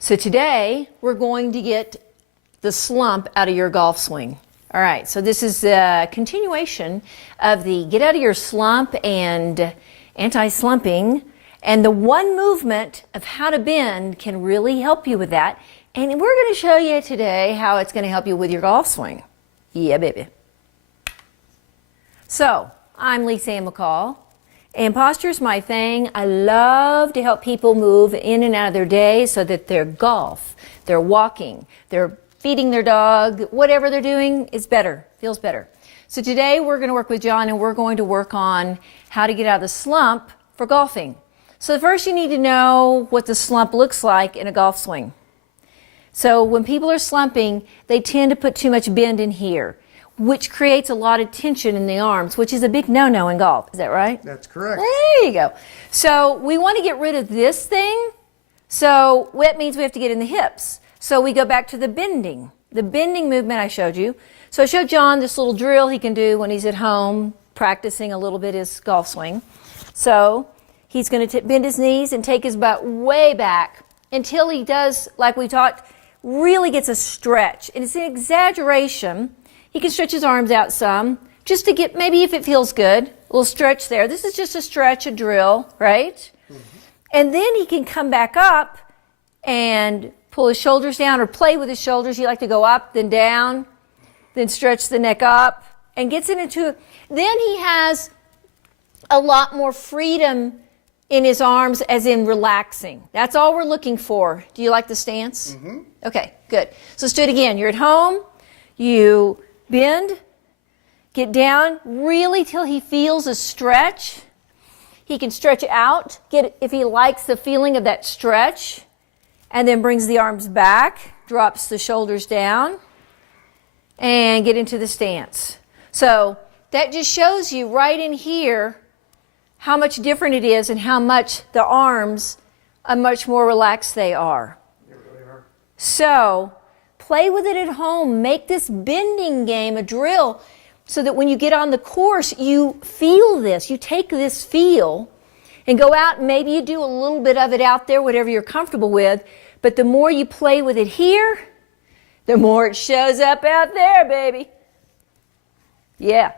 So today we're going to get the slump out of your golf swing. All right, so this is a continuation of the get out of your slump and anti-slumping. And the one movement of how to bend can really help you with that. And we're going to show you today how it's going to help you with your golf swing. Yeah, baby. So, I'm Lisa McCall, and posture is my thing. I love to help people move in and out of their day so that their golf, they're walking, they're feeding their dog, whatever they're doing is better, feels better. So today we're going to work with John and we're going to work on how to get out of the slump for golfing. So first you need to know what the slump looks like in a golf swing. So when people are slumping, they tend to put too much bend in here, which creates a lot of tension in the arms, which is a big no-no in golf. Is that right? That's correct. There you go. So we want to get rid of this thing. So that means we have to get in the hips. So we go back to the bending movement I showed you. So I showed John this little drill he can do when he's at home practicing a little bit his golf swing. So he's going to bend his knees and take his butt way back until he does, like we talked, really gets a stretch. And it's an exaggeration. He can stretch his arms out some just to get, maybe if it feels good, a little stretch there. This is just a stretch, a drill, right? Mm-hmm. And then he can come back up and pull his shoulders down or play with his shoulders. You like to go up, then down, then stretch the neck up and gets it into, then he has a lot more freedom in his arms as in relaxing. That's all we're looking for. Do you like the stance? Mm-hmm. Okay, good. So let's do it again. You're at home, you bend, get down, really till he feels a stretch. He can stretch out, if he likes the feeling of that stretch, and then brings the arms back, drops the shoulders down, and get into the stance. So that just shows you right in here how much different it is and how much the arms are much more relaxed they are. They really are. So play with it at home. Make this bending game a drill so that when you get on the course, you feel this. You take this feel and go out and maybe you do a little bit of it out there, whatever you're comfortable with. But the more you play with it here, the more it shows up out there, baby. Yeah.